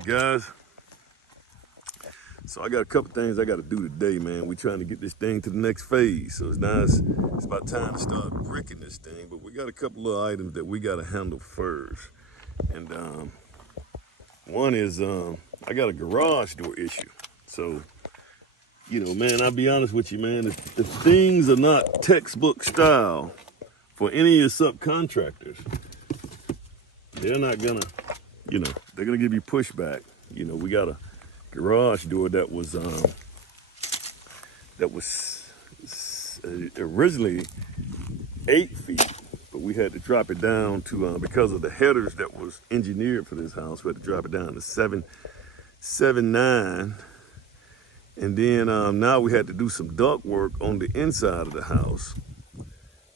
right, guys. So I got a couple things I got to do today, man. We're trying to get this thing to the next phase. So it's about time to start bricking this thing. But we got a couple of items that we got to handle first. And one is I got a garage door issue. So, man, I'll be honest with you, man. If things are not textbook style for any of your subcontractors, they're not gonna, they're gonna give you pushback. We got a garage door that was originally 8 feet, but we had to drop it down to because of the headers that was engineered for this house. We had to drop it down to 7.9, and then now we had to do some duct work on the inside of the house,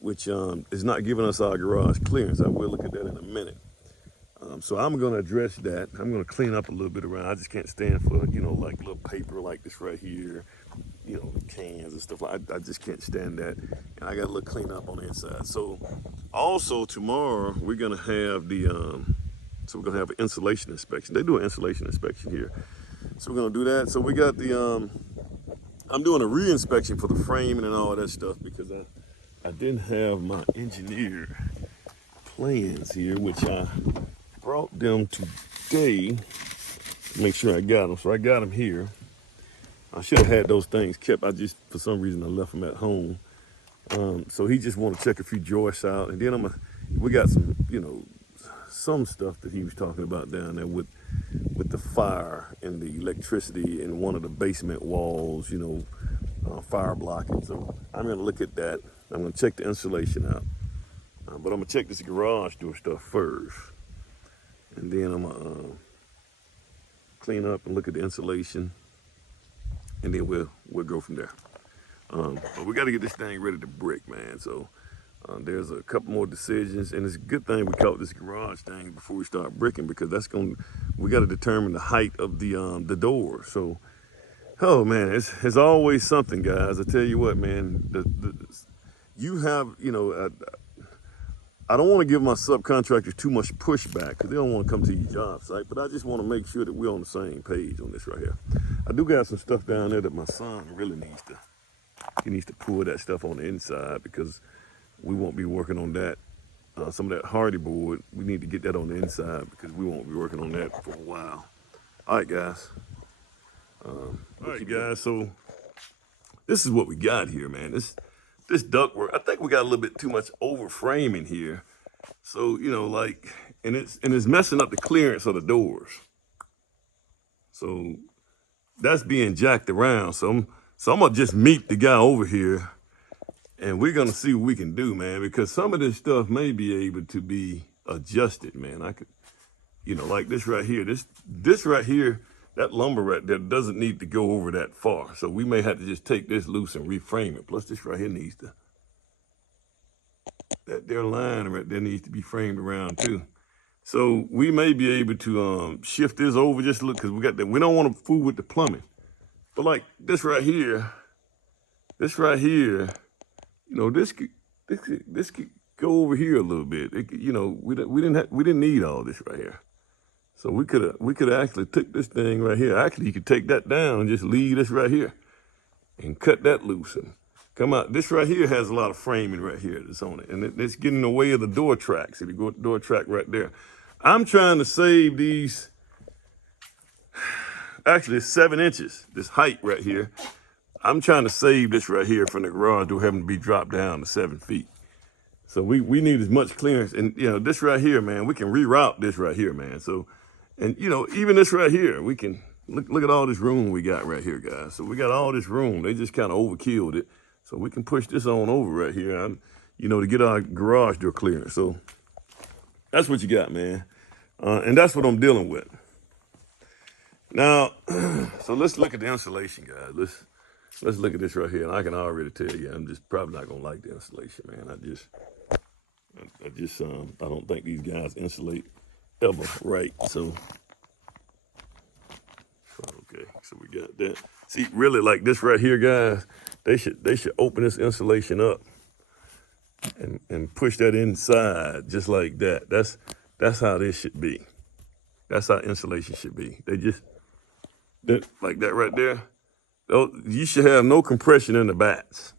which is not giving us our garage clearance. I will look at that in a minute. So I'm going to address that. I'm going to clean up a little bit around. I just can't stand for, like little paper like this right here, cans and stuff. I just can't stand that. And I got a little clean up on the inside. So also tomorrow we're going to have an insulation inspection. They do an insulation inspection here. So we're going to do that. So we got I'm doing a re-inspection for the framing and all that stuff because I didn't have my engineered plans here, which I brought them today to make sure I got them. So I got them here. I should have had those things kept. For some reason, I left them at home. So he just want to check a few joists out. And then we got some, some stuff that he was talking about down there with the fire and the electricity in one of the basement walls, fire blocking. So I'm going to look at that. I'm going to check the insulation out. But I'm going to check this garage door stuff first. And then I'm going to clean up and look at the insulation. And then we'll go from there. But we got to get this thing ready to brick, man. So there's a couple more decisions. And it's a good thing we caught this garage thing before we start bricking, because we got to determine the height of the door. So, oh, man, it's always something, guys. I tell you what, man. You have, I don't want to give my subcontractors too much pushback because they don't want to come to your job site, but I just want to make sure that we're on the same page on this right here. I do got some stuff down there that my son really needs to pull that stuff on the inside, because we won't be working on that. Some of that hardy board, we need to get that on the inside because we won't be working on that for a while. All right, guys. So this is what we got here, man. This ductwork, I think we got a little bit too much over framing here. So, and it's messing up the clearance of the doors. So that's being jacked around. So I'm gonna just meet the guy over here and we're gonna see what we can do, man, because some of this stuff may be able to be adjusted, man. I could, like this right here, this right here, that lumber right there doesn't need to go over that far. So we may have to just take this loose and reframe it. Plus this right here needs to, their line right there needs to be framed around too. So we may be able to shift this over just a little, because we don't want to fool with the plumbing. But like this right here, this could go over here a little bit. We didn't need all this right here. So we could actually took this thing right here. Actually, you could take that down and just leave this right here and cut that loose and come out. This right here has a lot of framing right here that's on it, and it's getting in the way of the door tracks. If you go to the door track right there, I'm trying to save these. Actually, it's 7 inches. This height right here. I'm trying to save this right here from the garage door having to be dropped down to 7 feet. So we need as much clearance, and this right here, man, we can reroute this right here, man. So. And, even this right here, we can, look at all this room we got right here, guys. So we got all this room. They just kind of overkilled it. So we can push this on over right here, to get our garage door clearance. So that's what you got, man. And that's what I'm dealing with. Now, so let's look at the insulation, guys. Let's look at this right here. And I can already tell you, I'm just probably not going to like the insulation, man. I don't think these guys insulate ever right. So okay, so we got that. See, really, like this right here, guys, they should open this insulation up and push that inside just like that. That's how this should be. That's how insulation should be. They just, like that right there. You should have no compression in the bats.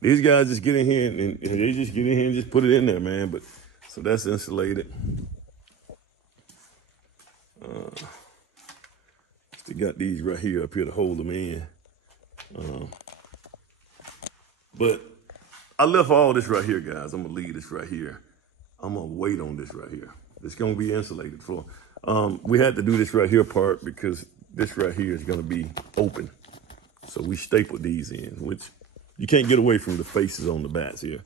These guys just get in here and they just get in here and just put it in there, man. But so that's insulated. They got these right here up here to hold them in. But I left all this right here, guys. I'm gonna leave this right here. I'm gonna wait on this right here. It's gonna be insulated floor. We had to do this right here part because this right here is gonna be open. So we stapled these in, which you can't get away from the faces on the bats here.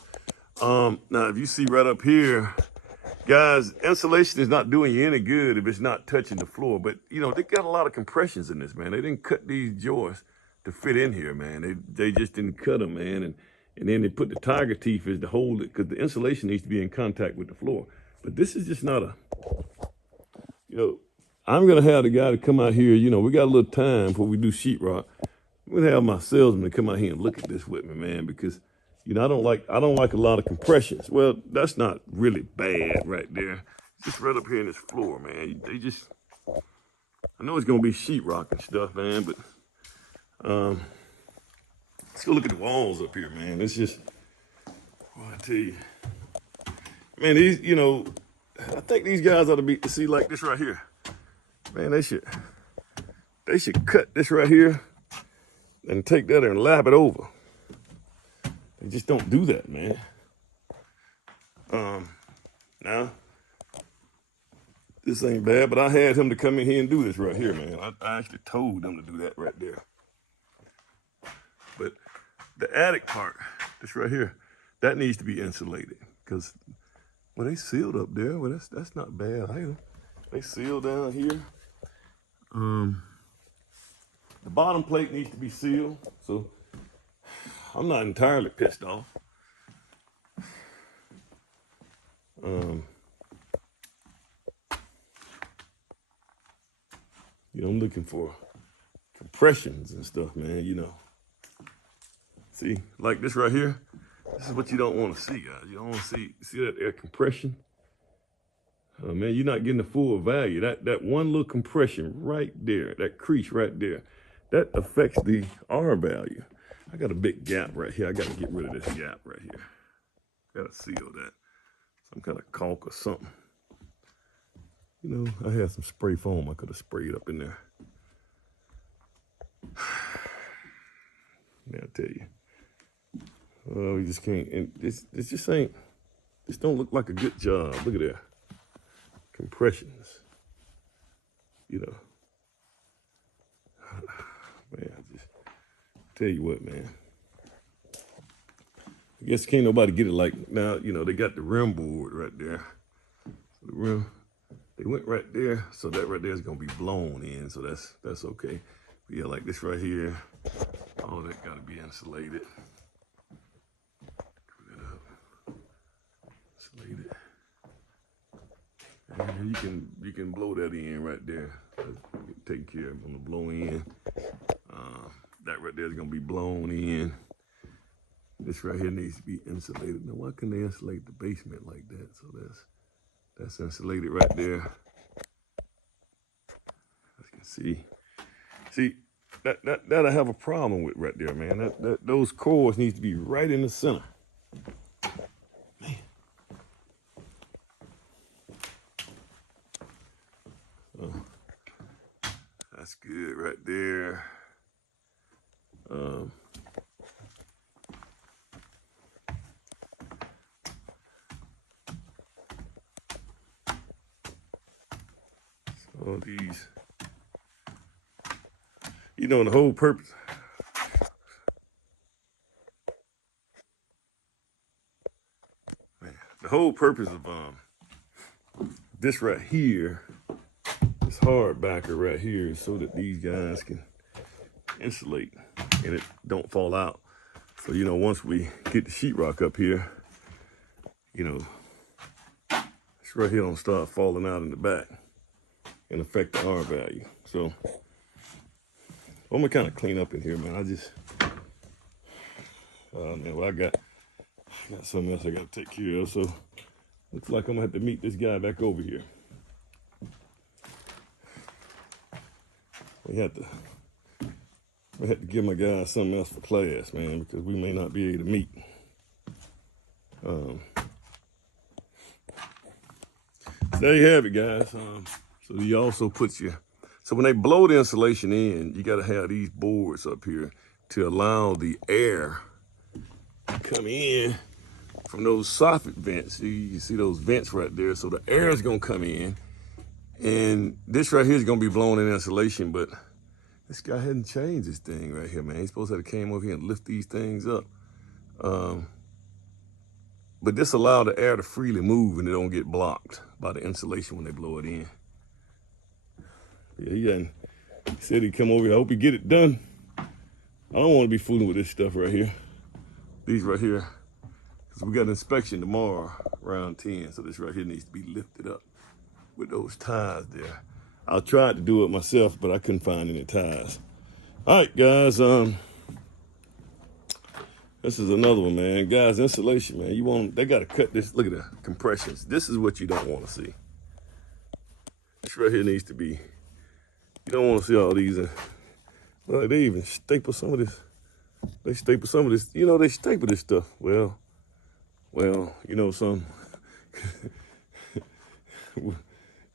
Now, if you see right up here, guys, insulation is not doing you any good if it's not touching the floor. But, you know, they got a lot of compressions in this, man. They didn't cut these joists to fit in here, man. They just didn't cut them, man. And then they put the tiger teeth as to hold it because the insulation needs to be in contact with the floor. But this is just not a, you know, I'm going to have the guy to come out here. You know, we got a little time before we do sheetrock. I'm going to have my salesman to come out here and look at this with me, man, because, you know, I don't like a lot of compressions. Well, that's not really bad right there. Just right up here in this floor, man. They just, I know it's going to be sheetrock and stuff, man, but let's go look at the walls up here, man. It's just, well, I tell you, man, these, you know, I think these guys ought to be, see, like this right here. Man, they should cut this right here and take that and lap it over. They just don't do that, man. Now, this ain't bad, but I had him to come in here and do this right here, man. I actually told them to do that right there. But the attic part, this right here, that needs to be insulated because, well, they sealed up there. Well, that's not bad either. They sealed down here. The bottom plate needs to be sealed, so I'm not entirely pissed off. You know, I'm looking for compressions and stuff, man, you know. See, like this right here, this is what you don't want to see, guys. You don't want to see that air compression? Man, you're not getting the full value. That one little compression right there, that crease right there, that affects the R value. I got a big gap right here. I got to get rid of this gap right here. Got to seal that. Some kind of caulk or something. You know, I had some spray foam I could have sprayed up in there. Yeah, I tell you. Oh, we just can't. And this just ain't. This don't look like a good job. Look at that. Compressions. You know. Man, I just tell you what, man. I guess can't nobody get it like now. You know, they got the rim board right there. So the rim. They went right there, so that right there is gonna be blown in, so that's okay. But yeah, like this right here, all that gotta be insulated. Put it up, insulate it, and you can blow that in right there. Take care of on the blow in. That right there is gonna be blown in. This right here needs to be insulated. Now, why can they insulate the basement like that? So that's insulated right there. As you can see that I have a problem with right there, man. Those cores need to be right in the center. Man. So, that's good right there. All these, you know, the whole purpose. Man, the whole purpose of this right here, this hard backer right here, is so that these guys can insulate and it don't fall out. So, you know, once we get the sheetrock up here, you know, this right here don't start falling out in the back and affect the R value. So I'm gonna kind of clean up in here, man. Man, well, I got something else I gotta take care of. So looks like I'm gonna have to meet this guy back over here. we had to give my guys something else for class, man, because we may not be able to meet. So there you have it, guys. So you also put so when they blow the insulation in, you got to have these boards up here to allow the air to come in from those soffit vents. You see those vents right there. So the air is going to come in, and this right here is going to be blowing in insulation, but this guy hadn't changed this thing right here, man. He's supposed to have came over here and lift these things up. But this allowed the air to freely move and it don't get blocked by the insulation when they blow it in. Yeah, he said he'd come over here. I hope he get it done. I don't want to be fooling with this stuff right here. These right here, because we got an inspection tomorrow around 10, so this right here needs to be lifted up with those ties there. I tried to do it myself, but I couldn't find any ties. All right, guys, this is another one, man. Guys, insulation, man. They got to cut this. Look at the compressions. This is what you don't want to see. This right here needs to be, you don't want to see all these. Well, they even staple some of this. They staple some of this. You know, they staple this stuff. Well, you know, some.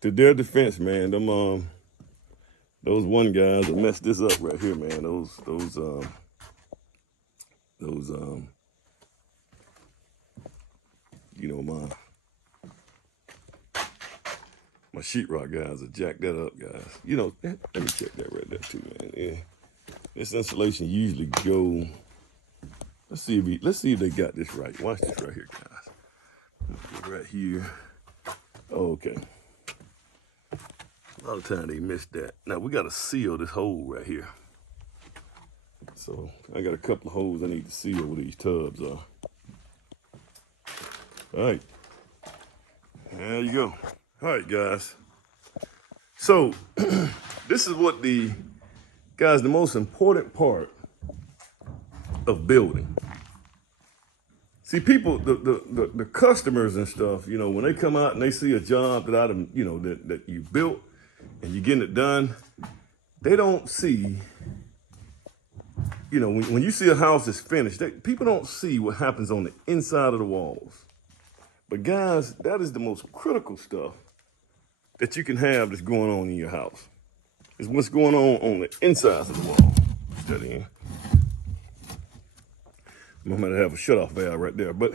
To their defense, man, those one guys that messed this up right here, man. You know, my sheetrock guys have jacked that up, guys. You know, let me check that right there too, man. Yeah, this insulation usually go. Let's see if they got this right. Watch this right here, guys. Right here. Oh, okay. A lot of times they miss that. Now we got to seal this hole right here. So I got a couple of holes I need to seal where these tubs are. All right, there you go. All right, guys. So this is what the most important part of building. See, people, the customers and stuff, you know, when they come out and they see a job that you built and you're getting it done, they don't see, you know, when you see a house that's finished, people don't see what happens on the inside of the walls. But guys, that is the most critical stuff that you can have that's going on in your house. Is what's going on the insides of the wall. Steady in. I'm gonna have a shut-off valve right there. But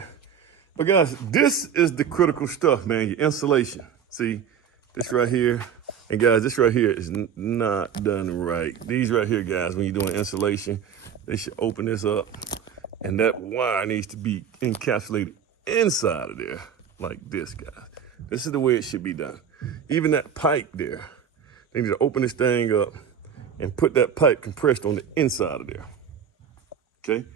guys, this is the critical stuff, man, your insulation. See, this right here, and guys, this right here is not done right. These right here, guys, when you're doing insulation, they should open this up, and that wire needs to be encapsulated inside of there, like this, guys. This is the way it should be done. Even that pipe there, they need to open this thing up and put that pipe compressed on the inside of there, okay?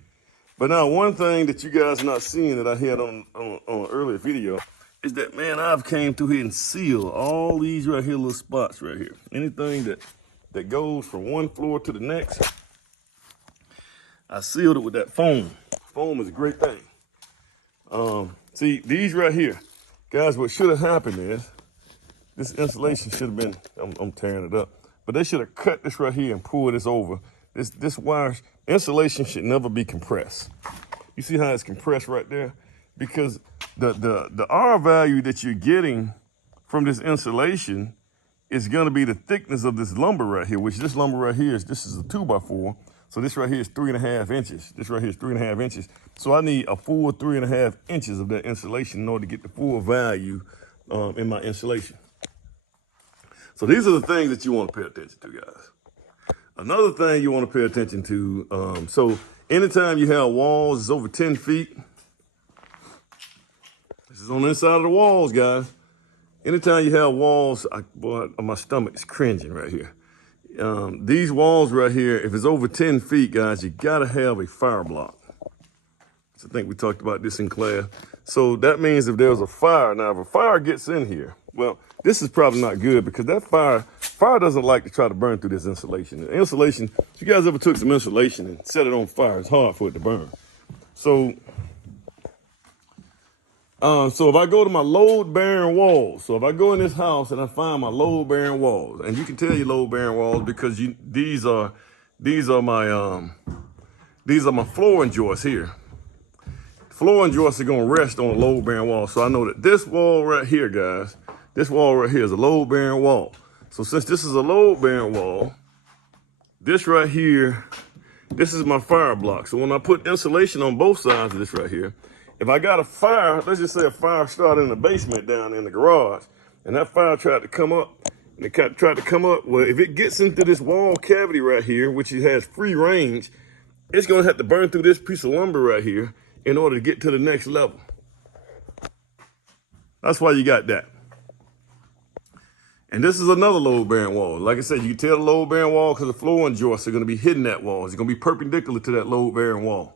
But now, one thing that you guys are not seeing that I had on an earlier video is that, man, I've came through here and sealed all these right here little spots right here. Anything that goes from one floor to the next, I sealed it with that foam. Foam is a great thing. See, these right here, guys, what should have happened is, this insulation should have been, I'm tearing it up, but they should have cut this right here and pulled this over. This wire, insulation should never be compressed. You see how it's compressed right there? Because the R value that you're getting from this insulation is gonna be the thickness of this lumber right here, which this lumber right here this is a 2x4. So this right here is 3.5 inches. This right here is 3.5 inches. So I need a full 3.5 inches of that insulation in order to get the full value in my insulation. So these are the things that you want to pay attention to, guys. Another thing you want to pay attention to, so anytime you have walls that's over 10 feet, this is on the inside of the walls, guys. Anytime you have walls, boy, my stomach is cringing right here. These walls right here, if it's over 10 feet, guys, you gotta have a fire block. So I think we talked about this in class. So that means if there's a fire, now if a fire gets in here, well, this is probably not good because that fire doesn't like to try to burn through this insulation. The insulation, if you guys ever took some insulation and set it on fire, it's hard for it to burn. So So if I go to my load bearing walls, so if I go in this house and I find my load bearing walls, and you can tell your load bearing walls because these are my flooring joists here. Flooring joists are gonna rest on a load bearing wall. So I know that this wall right here, guys, this wall right here is a load bearing wall. So since this is a load bearing wall, this right here, this is my fire block. So when I put insulation on both sides of this right here, if I got a fire, let's just say a fire started in the basement down in the garage, and that fire tried to come up, and it tried to come up, well, if it gets into this wall cavity right here, which it has free range, it's gonna have to burn through this piece of lumber right here in order to get to the next level. That's why you got that. And this is another load bearing wall. Like I said, you can tell the load bearing wall because the flooring joists are gonna be hitting that wall. It's gonna be perpendicular to that load bearing wall.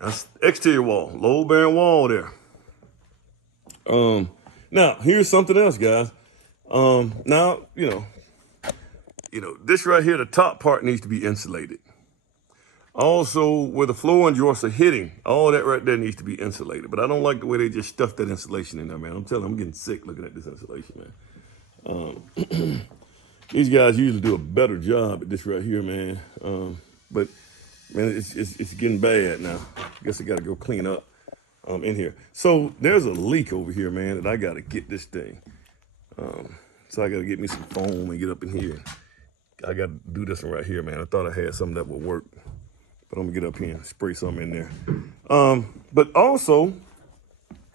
That's exterior wall, load bearing wall there. Now here's something else, guys. Now, this right here, the top part needs to be insulated. Also, where the flooring joists are hitting, all that right there needs to be insulated. But I don't like the way they just stuffed that insulation in there, man. I'm telling you, I'm getting sick looking at this insulation, man. These guys usually do a better job at this right here, man. But man, it's getting bad now. I guess I got to go clean up in here. So there's a leak over here, man, that I got to get this thing. So I got to get me some foam and get up in here. I got to do this one right here, man. I thought I had something that would work. But I'm gonna get up here and spray something in there. But also,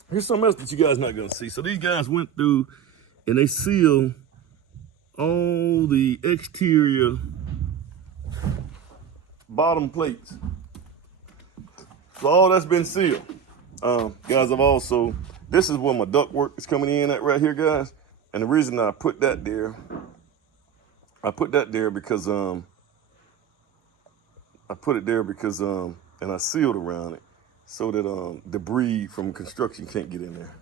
here's something else that you guys not gonna see. So these guys went through and they sealed all the exterior bottom plates. So all that's been sealed. Guys, this is where my ductwork is coming in at right here, guys. And the reason I put that there because and I sealed around it so that debris from construction can't get in there.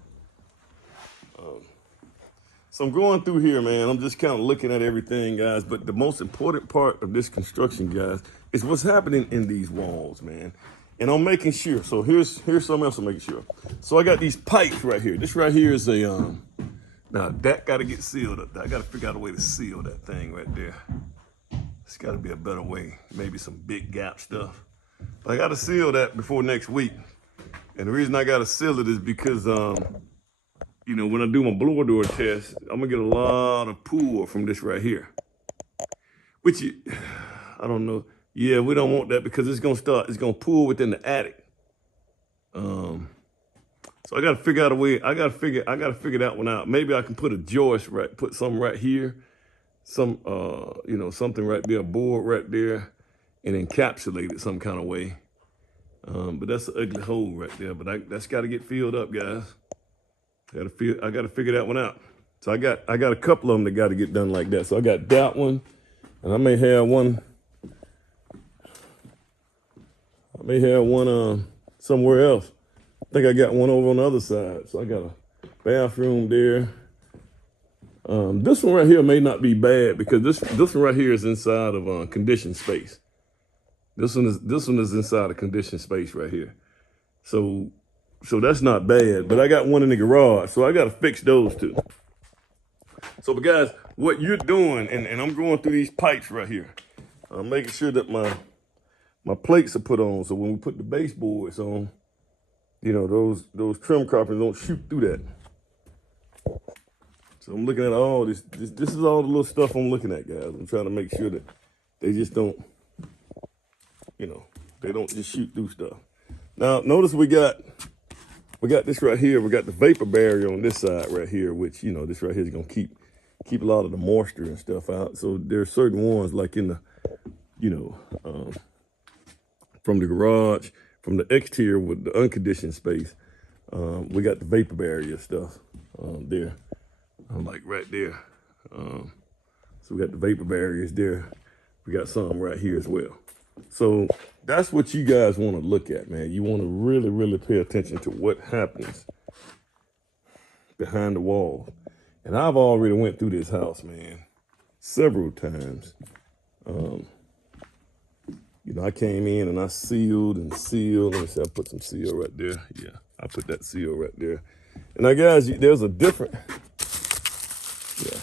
So I'm going through here, man. I'm just kind of looking at everything, guys. But the most important part of this construction, guys, is what's happening in these walls, man. And I'm making sure. So here's something else I'm making sure. So I got these pipes right here. This right here is a now that got to get sealed up. I got to figure out a way to seal that thing right there. It's got to be a better way. Maybe some big gap stuff. But I got to seal that before next week. And the reason I got to seal it is because, when I do my blower door test, I'm going to get a lot of pull from this right here. Which, I don't know. Yeah, we don't want that because it's going to pull within the attic. So I got to figure out a way. I got to figure that one out. Maybe I can put a joist put something right here. Something right there, a board right there, and encapsulate it some kind of way. But that's an ugly hole right there. But that's got to get filled up, guys. I got to figure that one out. So I got a couple of them that got to get done like that. So I got that one, and I may have one somewhere else. I think I got one over on the other side. So I got a bathroom there. This one right here may not be bad because this one right here is inside of conditioned space. This one is inside of conditioned space right here. So that's not bad. But I got one in the garage, so I got to fix those too. So, but guys, what you're doing, and I'm going through these pipes right here. I'm making sure that my plates are put on, so when we put the baseboards on, those trim carpets don't shoot through that. So I'm looking at all this. This is all the little stuff I'm looking at, guys. I'm trying to make sure that they just don't, they don't just shoot through stuff. Now, notice we got this right here. We got the vapor barrier on this side right here, which, this right here is going to keep a lot of the moisture and stuff out. So there are certain ones like in the, from the garage, from the exterior with the unconditioned space, we got the vapor barrier stuff there. Like right there. So we got the vapor barriers there. We got some right here as well. So that's what you guys want to look at, man. You want to really, really pay attention to what happens behind the wall. And I've already went through this house, man, several times. You know, I came in and I sealed and sealed. Let me see, I put some seal right there. Yeah, I put that seal right there. And now, guys, there's a different, yeah,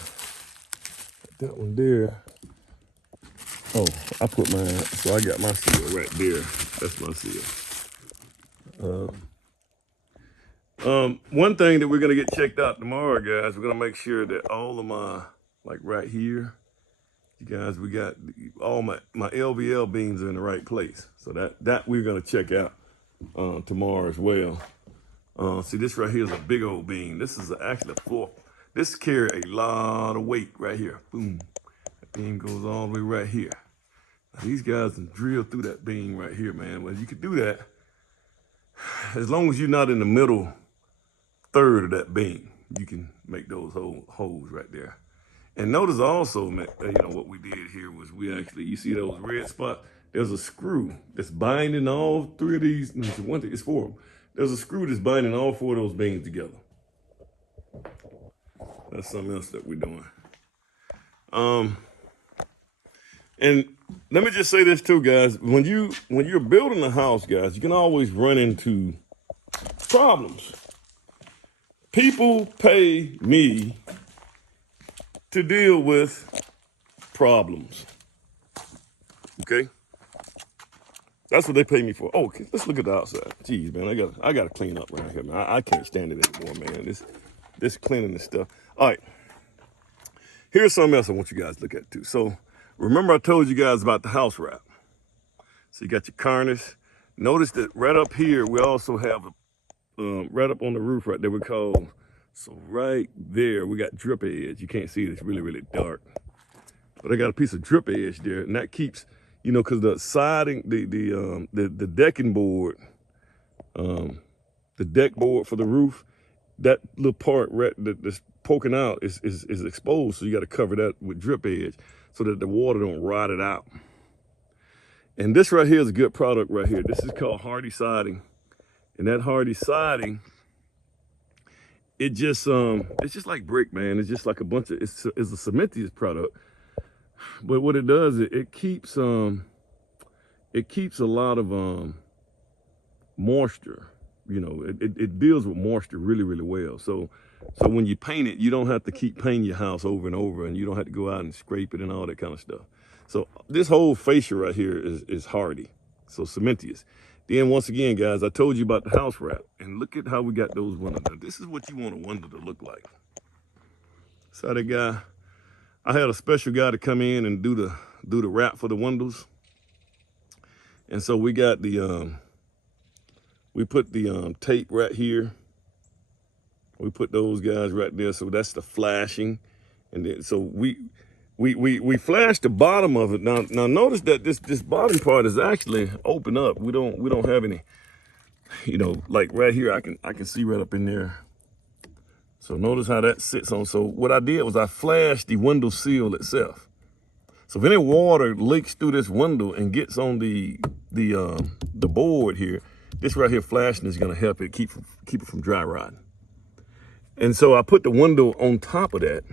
that one there. Oh, I put mine, so I got my seal right there. That's my seal. One thing that we're gonna get checked out tomorrow, guys, we're gonna make sure that all of my, like right here, you guys, we got all my LVL beams are in the right place. So that we're gonna check out tomorrow as well. See, this right here is a big old beam. This is actually a four. This carry a lot of weight right here. Boom. That beam goes all the way right here. Now, these guys can drill through that beam right here, man. Well, you can do that as long as you're not in the middle third of that beam. You can make those holes right there. And notice also, you know, what we did here was we actually, you see those red spots? There's a screw that's binding all three of these. One thing, it's four of them. There's a screw that's binding all four of those beams together. That's something else that we're doing. And let me just say this too, guys. When you're building a house, guys, you can always run into problems. People pay me to deal with problems. Okay? That's what they pay me for. Oh, okay, let's look at the outside. Jeez, man, I gotta clean up around here, man. I can't stand it anymore, man. This cleaning this stuff. All right. Here's something else I want you guys to look at too. So remember I told you guys about the house wrap. So you got your cornice. Notice that right up here, we also have right up on the roof right there, we call, so right there, we got drip edge. You can't see it, it's really, really dark. But I got a piece of drip edge there, and that keeps, you know, because the siding, the decking board, the deck board for the roof, that little part right that's poking out is exposed, so you got to cover that with drip edge so that the water don't rot it out. And this right here is a good product right here. This is called Hardie Siding. And that Hardie Siding, it's just like brick, man. It's just like a bunch of, it's a cementitious product. But what it does, it keeps a lot of moisture. You know, it deals with moisture really, really well. So when you paint it, you don't have to keep painting your house over and over, and you don't have to go out and scrape it and all that kind of stuff. So this whole fascia right here is Hardie, so cementitious. Then once again, guys, I told you about the house wrap, and look at how we got those windows. Now, this is what you want a window to look like. So that guy, I had a special guy to come in and do the wrap for the windows. And so we got we put the tape right here. We put those guys right there. So that's the flashing. And then, so we flashed the bottom of it. Now notice that this bottom part is actually open up. We don't have any, you know, like right here, I can see right up in there. So notice how that sits on. So what I did was I flashed the window seal itself. So if any water leaks through this window and gets on the board here, this right here flashing is gonna help it keep it from dry rotting. And so I put the window on top of that,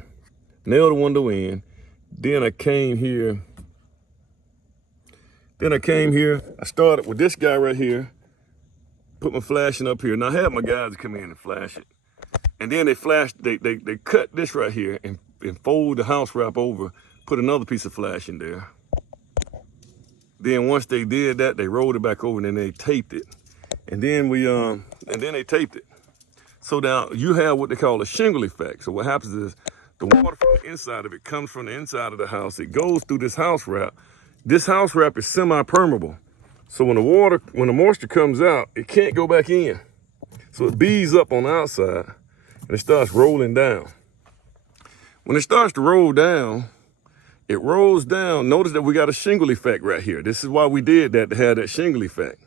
nailed the window in. Then I came here. I started with this guy right here, put my flashing up here. Now I had my guys come in and flash it. And then they cut this right here and fold the house wrap over, put another piece of flash in there. Then once they did that, they rolled it back over and then they taped it. And then they taped it. So now you have what they call a shingle effect. So what happens is the water from the inside of it comes from the inside of the house. It goes through this house wrap. This house wrap is semi-permeable. So when the moisture comes out, it can't go back in. So it beads up on the outside and it starts rolling down. When it starts to roll down, it rolls down. Notice that we got a shingle effect right here. This is why we did that, to have that shingle effect.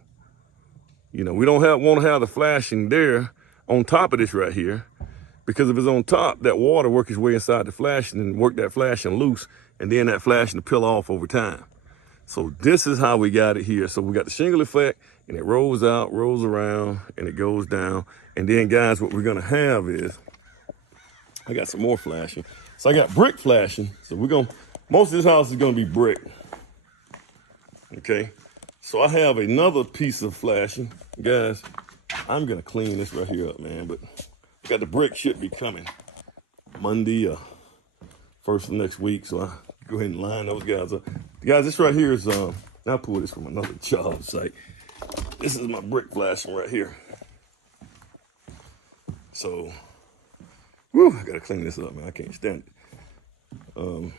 You know, we don't want to have the flashing there on top of this right here, because if it's on top, that water works its way inside the flashing and work that flashing loose, and then that flashing to peel off over time. So this is how we got it here. So we got the shingle effect, and it rolls out, rolls around, and it goes down. And then, guys, what we're gonna have is, I got some more flashing. So I got brick flashing. So most of this house is gonna be brick. Okay. So I have another piece of flashing. Guys, I'm gonna clean this right here up, man, but I got the brick should be coming Monday or first of next week, so I go ahead and line those guys up. Guys, this right here is, I pulled this from another job site. This is my brick flashing right here. So, whew, I gotta clean this up, man. I can't stand it.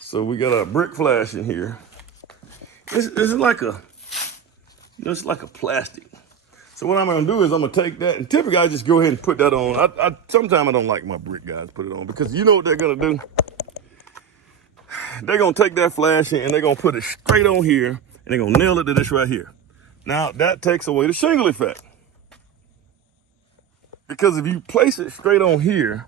So we got our brick flashing here. This is like a, it's like a plastic. So what I'm gonna do is I'm gonna take that, and typically I just go ahead and put that on. Sometimes I don't like my brick guys put it on, because you know what they're gonna do? They're gonna take that flashing and they're gonna put it straight on here, and they're gonna nail it to this right here. Now that takes away the shingle effect. Because if you place it straight on here,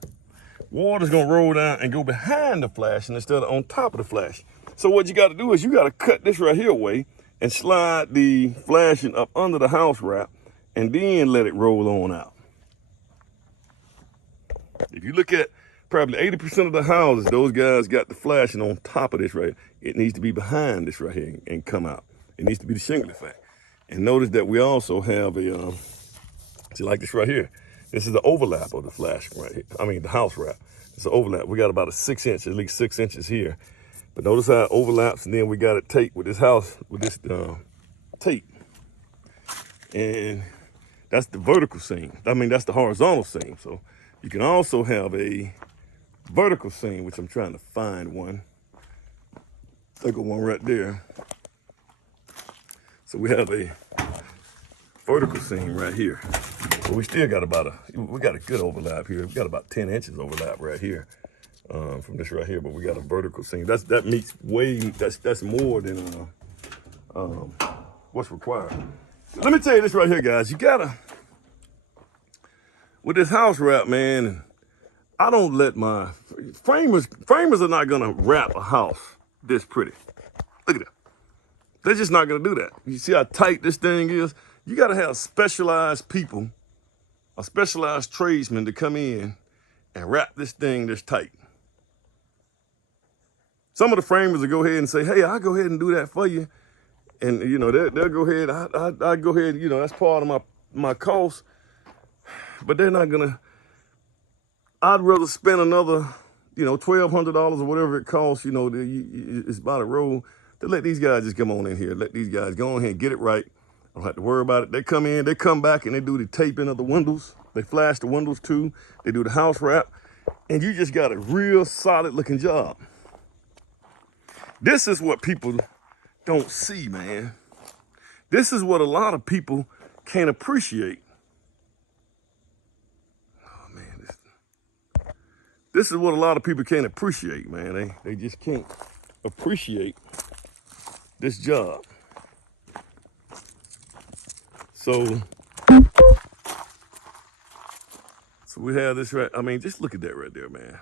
water's gonna roll down and go behind the flashing instead of on top of the flash. So what you gotta do is you gotta cut this right here away and slide the flashing up under the house wrap, and then let it roll on out. If you look at probably 80% of the houses, those guys got the flashing on top of this right here. It needs to be behind this right here and come out. It needs to be the shingle effect. And notice that we also have a, see, like this right here. This is the overlap of the flashing right here. I mean, the house wrap. It's an overlap. We got about a 6 inch, at least 6 inches here. But notice how it overlaps, and then we got it taped with this house, with this tape. And that's the vertical seam. I mean, that's the horizontal seam. So you can also have a vertical seam, which I'm trying to find one. I got one right there. So we have a vertical seam right here. So we still got we got a good overlap here. We got about 10 inches overlap right here from this right here, but we got a vertical seam. That meets way, that's more than what's required. Let me tell you this right here, guys. You gotta, with this house wrap, man, I don't let my, framers are not gonna wrap a house this pretty. Look at that. They're just not gonna do that. You see how tight this thing is? You gotta have specialized people, a specialized tradesman to come in and wrap this thing this tight. Some of the framers will go ahead and say, hey, I'll go ahead and do that for you. And, you know, they'll go ahead, I go ahead, you know, that's part of my cost. But they're not gonna, I'd rather spend another, you know, $1,200 or whatever it costs, you know, it's by the road, to let these guys just come on in here. Let these guys go on here and get it right. I don't have to worry about it. They come in, they come back, and they do the taping of the windows. They flash the windows too. They do the house wrap. And you just got a real solid looking job. This is what people don't see, man. This is what a lot of people can't appreciate. Oh, man. This is what a lot of people can't appreciate, man. They just can't appreciate this job. So we have this right. I mean, just look at that right there, man.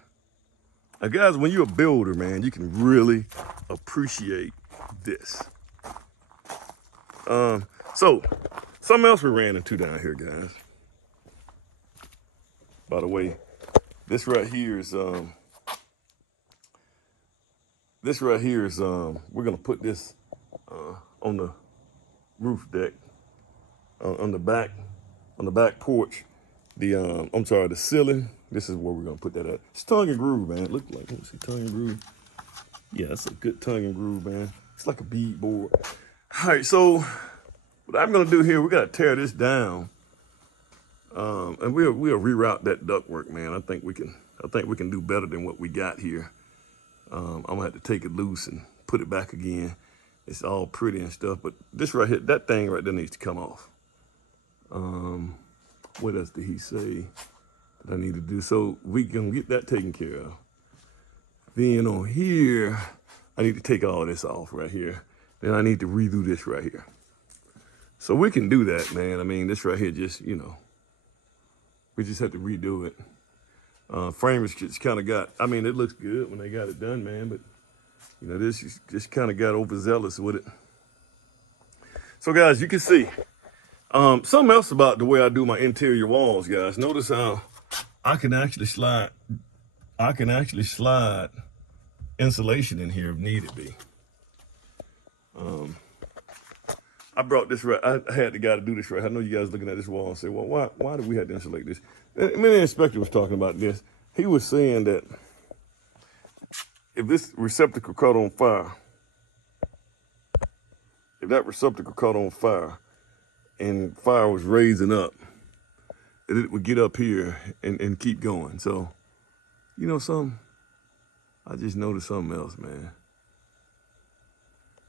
Now, guys, when you're a builder, man, you can really appreciate this. So something else we ran into down here, guys. By the way, this right here is we're gonna put this on the roof deck, on the back porch. The ceiling. This is where we're gonna put that at. It's tongue and groove, man. It looked like, let me see, tongue and groove. Yeah, it's a good tongue and groove, man. It's like a bead board. All right, so what I'm gonna do here, we gotta tear this down, and we'll reroute that ductwork, man. I think we can do better than what we got here. I'm gonna have to take it loose and put it back again. It's all pretty and stuff, but this right here, that thing right there needs to come off. What else did he say that I need to do? So we can get that taken care of. Then on here, I need to take all this off right here. Then I need to redo this right here. So we can do that, man. I mean, this right here just, you know, we just have to redo it. Framers just kind of got, I mean, it looks good when they got it done, man, but you know, this just kind of got overzealous with it. So guys, you can see, something else about the way I do my interior walls, guys. Notice how I can actually slide insulation in here if needed be. I brought this right. I had the guy to do this right. I know you guys looking at this wall and say, well, why do we have to insulate this? And the inspector was talking about this. He was saying that if this receptacle caught on fire, if that receptacle caught on fire and fire was raising up, that it would get up here and keep going. So, you know something? I just noticed something else, man.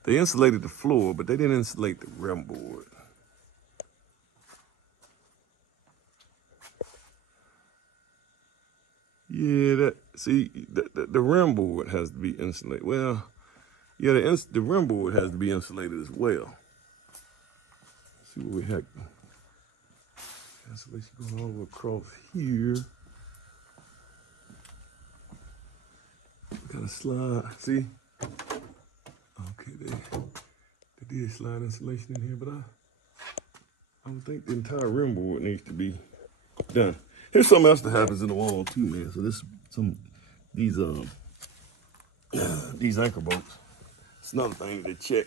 They insulated the floor, but they didn't insulate the rim board. Yeah, the rim board has to be insulated. Well, yeah, the rim board has to be insulated as well. Let's see what we have. Insulation going all the way across here. Got a slide. See? Okay, they did slide insulation in here, but I don't think the entire rim board needs to be done. Here's something else that happens in the wall too, man. So these anchor bolts. It's another thing that they check.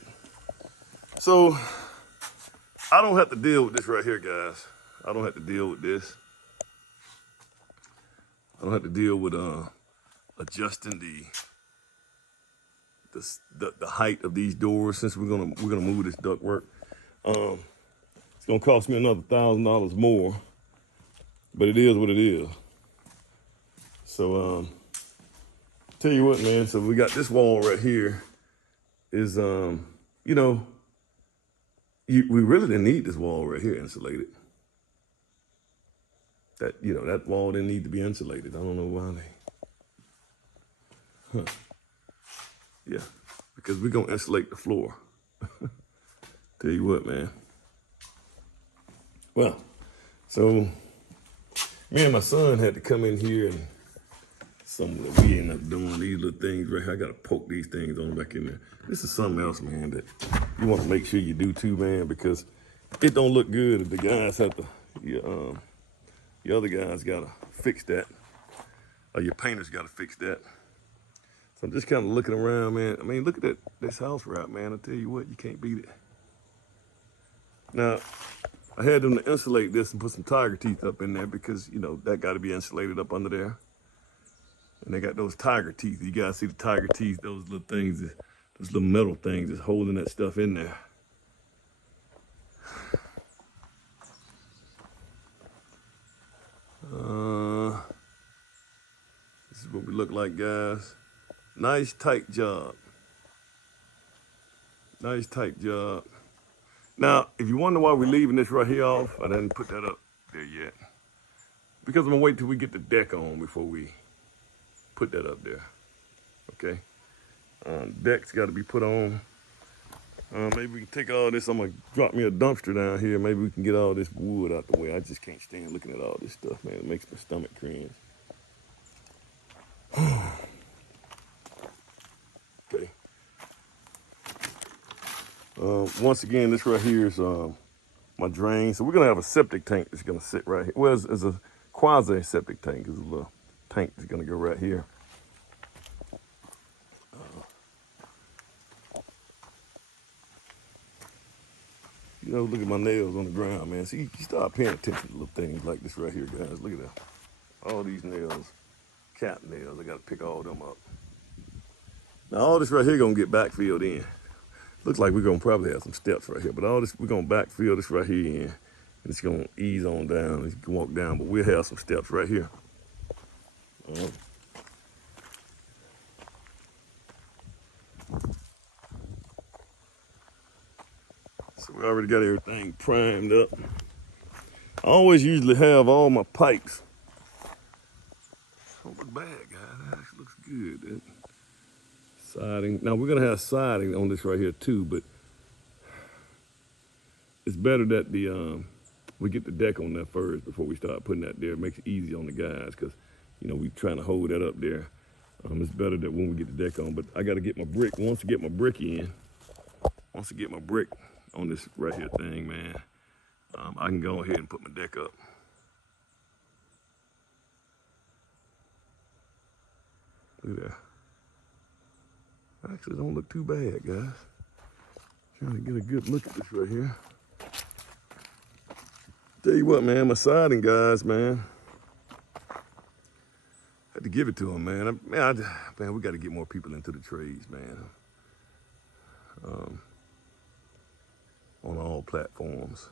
So I don't have to deal with this right here, guys. I don't have to deal with this. I don't have to deal with adjusting the height of these doors since we're gonna move this ductwork. It's gonna cost me another $1,000 more, but it is what it is. So tell you what, man. So we got this wall right here. Is you know, we really didn't need this wall right here insulated. That wall didn't need to be insulated. I don't know why they. Huh. Yeah, because we're gonna insulate the floor. Tell you what, man. Well, so me and my son had to come in here and we end up doing these little things right here. I gotta poke these things on back in there. This is something else, man, that you want to make sure you do too, man, because it don't look good if the guys have to, your other guys gotta fix that, or your painters gotta fix that. So I'm just kind of looking around, man. I mean, look at this house wrap, man. I tell you what, you can't beat it. Now, I had them to insulate this and put some tiger teeth up in there because, that got to be insulated up under there. And they got those tiger teeth. You guys see the tiger teeth, those little things, those little metal things that's holding that stuff in there. This is what we look like, guys. Nice tight job. Nice tight job. Now, if you wonder why we're leaving this right here off, I didn't put that up there yet. Because I'm gonna wait till we get the deck on before we put that up there. Okay? Deck's gotta be put on. Maybe we can take all this. I'm gonna drop me a dumpster down here. Maybe we can get all this wood out the way. I just can't stand looking at all this stuff, man. It makes my stomach cringe. Okay. Once again, this right here is my drain. So we're gonna have a septic tank that's gonna sit right here. Well, it's a quasi septic tank. It's a little tank that's gonna go right here. Look at my nails on the ground, man. See, you start paying attention to little things like this right here, guys. Look at that. All these nails, cat nails. I gotta pick all them up. Now all this right here gonna get backfilled in. Looks like we're gonna probably have some steps right here, but all this, we're gonna backfill this right here in. And it's gonna ease on down. You can walk down, but we'll have some steps right here. So we already got everything primed up. I always usually have all my pipes. Don't look bad, guys. That actually looks good. Siding. Now we're gonna have siding on this right here too, but it's better that we get the deck on that first before we start putting that there. It makes it easy on the guys because we trying to hold that up there. It's better that when we get the deck on, but I got to get my brick. Once I get my brick on this right here thing, man, I can go ahead and put my deck up. Look at that. Actually, don't look too bad, guys. Trying to get a good look at this right here. Tell you what, man, my siding guys, man. Had to give it to them, man. Man, we got to get more people into the trades, man. On all platforms.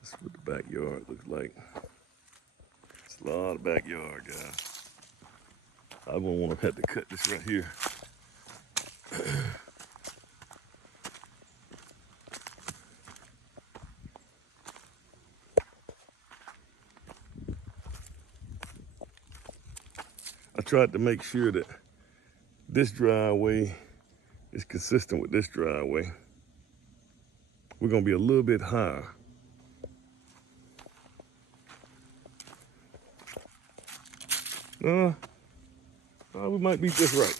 This is what the backyard looks like. It's a lot of backyard, guys. I won't want to have to cut this right here. I tried to make sure that this driveway is consistent with this driveway. We're gonna be a little bit higher. We might be just right.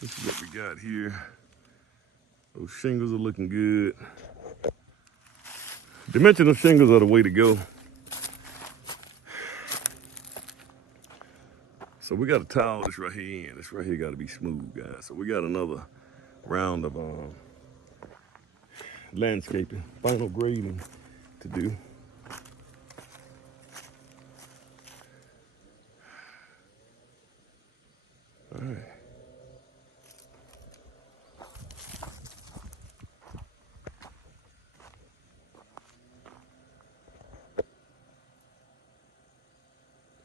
This is what we got here. Those shingles are looking good. Dimensional shingles are the way to go. So we got to tile this right here in. This right here got to be smooth, guys. So we got another round of landscaping, final grading to do. All right.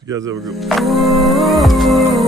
You guys have a good one.